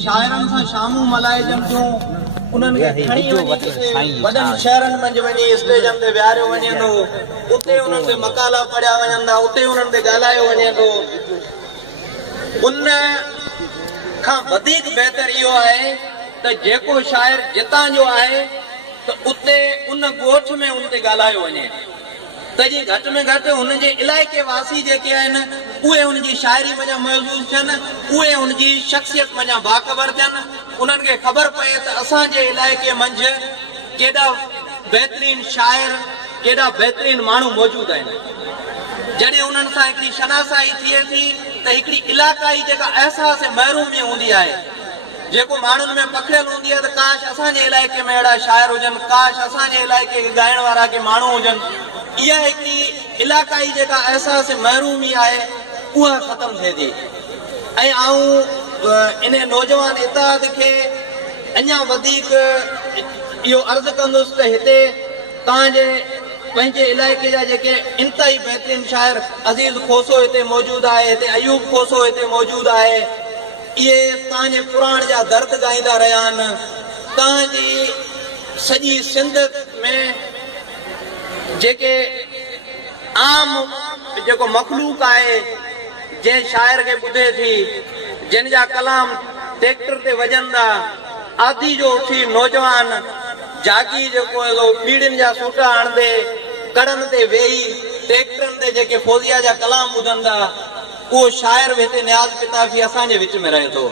शायरनि सां शामूं मल्हाइजनि थियूं, उन्हनि खे खणी वञी वॾनि शहरनि मंझि वञी स्टेजनि ते विहारियो वञे थो, उते उन्हनि ते मकाला पढ़िया वञनि था, उते उन्हनि ते ॻाल्हायो वञे थो। उन खां वधीक बहितर इहो आहे त जेको शाइर जितां जो आहे त उते उन ॻोठ में उन ते ॻाल्हायो वञे त जी घटि में घटि हुनजे इलाइक़े वासी जेके आहिनि उहे हुनजी शाइरी वञा महसूस थियनि, उहे हुनजी शख़्सियत वञा बाख़बर थियनि, उन्हनि खे ख़बर पए त असांजे इलाइक़े मंझि केॾा बहितरीन शाइर, केॾा बहितरीन माण्हू मौजूदु आहिनि। जॾहिं उन्हनि सां हिकिड़ी शनासाई थिए थी त हिकिड़ी इलाक़ाई जेका अहसास महरूमी हूंदी आहे, जेको माण्हुनि में पखिड़ियल हूंदी आहे त काश असांजे इलाइक़े में अहिड़ा शाइर हुजनि, काश असांजे इलाइक़े खे ॻाइण वारा के माण्हू हुजनि। इहा हिकिड़ी इलाक़ाई जेका अहसास महरूमी आहे उहा ख़तमु थिए थी। ऐं आऊं इन नौजवान इताद खे अञा वधीक इहो अर्ज़ु कंदुसि त हिते तव्हांजे पंहिंजे इलाइक़े जा जेके इंतहाई बहितरीन शाइर अज़ीज़ खोसो हिते मौजूदु आहे, हिते अयूब खोसो हिते मौजूदु आहे, इहे तव्हांजे पुराण जा दर्द ॻाईंदा रहिया आहिनि। तव्हांजी सॼी सिंध में जेके आम जेको मखलूक आहे, जंहिं शाइर खे ॿुधे थी, जिन जा कलाम ट्रैक्टर ते वॼनि था, आदि जो उथी नौजवान जागी जेको बीड़ियुनि जा सूटा हणंदे कड़नि ते वेही ट्रैक्टरनि ते जेके फौजिया जा कलाम ॿुधनि था, उहो शाइर बि हिते न्याज़ पिताफ़ी असांजे विच में रहे थो।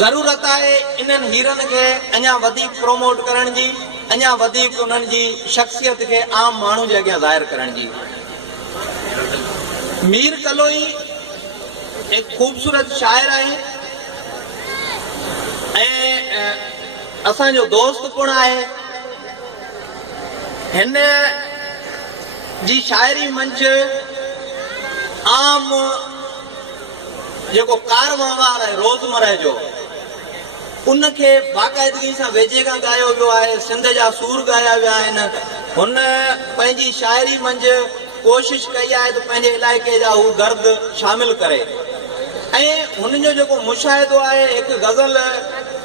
ज़रूरत आहे इन्हनि हीरनि खे अञा वधीक प्रोमोट करण जी, अञा वधीक उन्हनि जी शख़्सियत खे आम माण्हू जे अॻियां ज़ाहिर करण जी। मीर कलोई हिकु ख़ूबसूरत शाइर आहे ऐं असांजो दोस्त पिणु आहे। हिन जी शाइरी मंझि आम जेको कारवार आहे रोज़मर्रा जो, उनखे बाक़ाइदगी सां वेझे खां ॻायो वियो आहे, सिंध जा सूर ॻाया विया आहिनि। हुन पंहिंजी शाइरी मंझि कोशिशि कई आहे त पंहिंजे इलाइक़े जा हू दर्द शामिल करे। ऐं हुनजो जेको मुशाहिदो आहे, हिकु गज़ल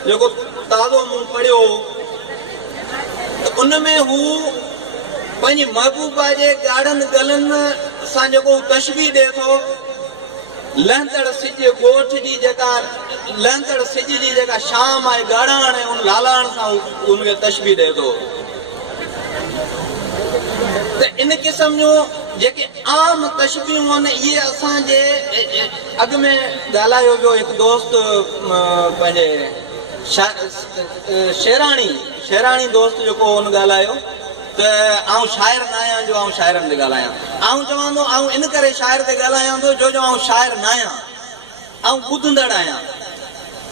जेको ताज़ो मूं पढ़ियो त उन में हू पंहिंजी महबूबा जे ॻाढ़नि गलनि सां जेको तशबीह ॾिए थो, लहंदड़ सिज ॻोठ जी जेका लहंदड़ सिज जी जेका शाम आहे, ॻाढ़ाण ऐं उन लालाण सां उनखे तशबीह ॾिए थो। त इन क़िस्म जूं जेके आम तशबीहूं आहिनि, इहे असांजे अॻ में ॻाल्हायो वियो हिकु दोस्त पंहिंजे शेराणी दोस्त जेको हुन ॻाल्हायो त आउं शाइर न आहियां जो आउं शाइरनि ते ॻाल्हायां। आउं चवंदो आउं इन करे शाइर ते ॻाल्हायां थो जो आउं शाइर न आहियां, आउं ॿुधंदड़ आहियां।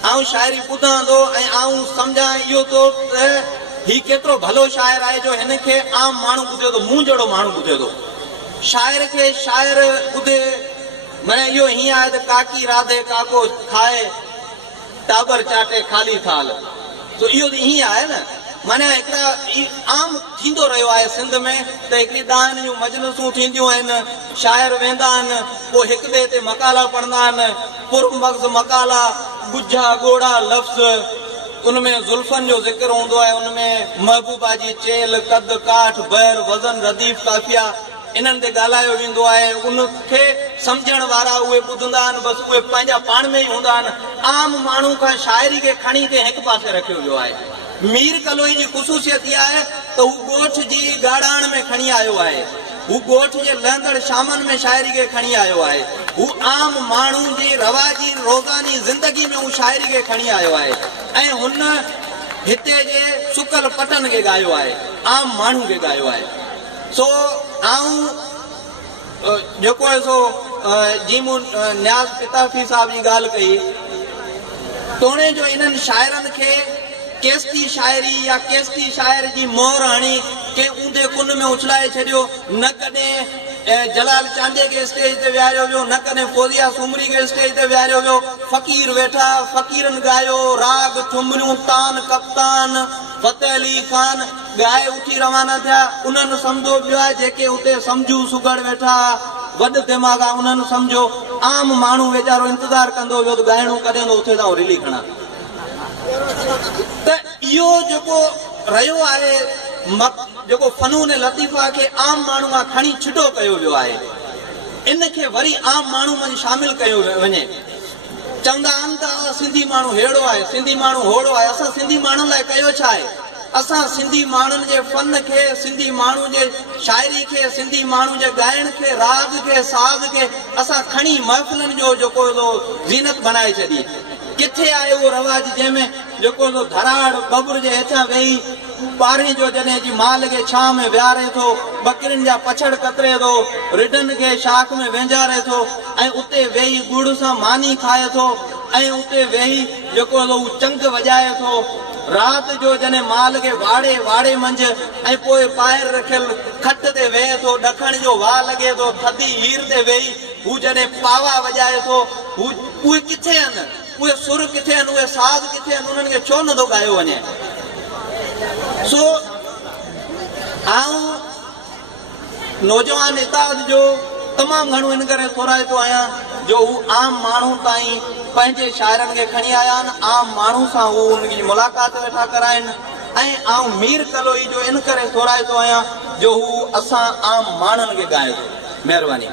आउं शाइरी ॿुधां थो ऐं आउं सम्झां इहो थो त हीउ केतिरो भलो शाइर आहे जो हिन खे आम माण्हू ॿुधे थो, मूं जहिड़ो माण्हू ॿुधे थो। शाइर खे शाइर ॿुधे माना इहो हीअं आहे त काकी राधे काको खाए टाबर चाटे ख़ाली थाल, तो इहो त हीअं आहे न। माना हिकिड़ा आम थींदो रहियो आहे सिंध में त हिकिड़ी ॾाहनि जूं मजलिसूं थींदियूं आहिनि, शाइर वेंदा आहिनि, पोइ हिक ॿिए ते मकाला पढ़ंदा आहिनि, पुरमग़्ज़ मकाला, ॻुझा ॻोढ़ा लफ़्ज़, उनमें ज़ुल्फ़नि जो ज़िक्र हूंदो आहे, उनमें महबूबा जी चेल, कद काठ, बैर, वज़न, रदीफ़, काफ़िया, इन्हनि ते ॻाल्हायो वेंदो आहे। उनखे सम्झण वारा उहे ॿुधंदा आहिनि, बसि उहे पंहिंजा पाण में ई हूंदा आहिनि। आम माण्हू खां शाइरी खे खणी ते हिकु पासे रखियो वियो आहे। मीर कलोई जी ख़ुशूसियत इहा आहे त हू ॻोठ जी ॻाढ़ाण में खणी आयो आहे, हू ॻोठ जे लहंदड़ शामनि में शाइरी खे खणी आयो आहे, हू आम माण्हू जी रवाजी रोज़ानी ज़िंदगी में हू शाइरी खे खणी आयो आहे ऐं हुन हिते जे सुकल पटन खे ॻायो आहे, आम माण्हू खे ॻायो आहे। सो आऊं जेको आहे सो जी मूं न्याज़ पिताफ़ी साहिब जी ॻाल्हि कई, तोणे जो इन्हनि शाइरनि खे केस्ती शाइरी या केस्ती शाइर जी मोहर हणी कंहिं ऊंधे कुन में उछलाए छॾियो। न कॾहिं जलाल चांडे खे स्टेज ते विहारियो वियो, न कॾहिं फौजिया सूमरी खे स्टेज ते विहारियो वियो। फ़क़ीर वेठा, फ़क़ीरनि ॻायो, राग ठुमरियूं, तान कप्तान, फतेह अली खान ॻाए उठी रवाना थिया। उन्हनि सम्झो पियो आहे जेके हुते सम्झू सुगड़ वेठा वॾ दिमाग़ा, उन्हनि सम्झो आम माण्हू वीचारो इंतज़ारु कंदो वियो त ॻाइणो कॾहिं उथे तां रिली खणा। त इहो जेको रहियो आहे जेको फनून लतीफ़ा खे आम माण्हू खां खणी छिडो कयो वियो आहे, इन खे वरी आम माण्हू में शामिल कयो वञे। चवंदा आहिनि त सिंधी माण्हू हेड़ो आहे, सिंधी माण्हू होड़ो आहे। असां सिंधी माण्हुनि लाइ कयो छा आहे? असां सिंधी माण्हुनि जे फन खे, सिंधी माण्हू जे शाइरी खे, सिंधी माण्हू जे ॻाइण खे, राग खे, साज़ खे असां खणी महफ़िलनि जो जेको ज़ीनत बनाए छॾी। किथे आहे उहो रवाज जंहिंमें जेको धराड़ बबुर जे हेठां वेही ॿारहीं जो जॾहिं जी माल खे छांव में विहारे थो, बकरियुनि जा पछड़ कतरे थो, रिढनि खे शाख में वेंझारे थो ऐं उते वेही गुड़ सां मानी खाए थो ऐं उते वेही जेको चंग वॼाए थो। राति जो जॾहिं माल खे वाड़े वाड़े मंझि ऐं पोइ ॿाहिरि रखियल खट ते वेहे थो, ॾखण जो वाह लॻे थो, थधी हीर ते वेही हू जॾहिं पावा वॼाए थो, उहे किथे आहिनि? उहे सुर किथे आहिनि? उहे साज़ किथे आहिनि? उन्हनि खे छो नथो ॻायो वञे? सो आऊं नौजवान इताद जो तमामु घणो इन करे थोराईंदो आहियां जो हू आम माण्हू ताईं पंहिंजे शाइरनि खे खणी आया आहिनि, आम माण्हू सां हू उनजी मुलाक़ात वेठा कराइनि। ऐं आऊं मीर कलोई जो इन करे थोराईंदो आहियां जो हू असां आम माण्हुनि खे ॻाए थो। महिरबानी।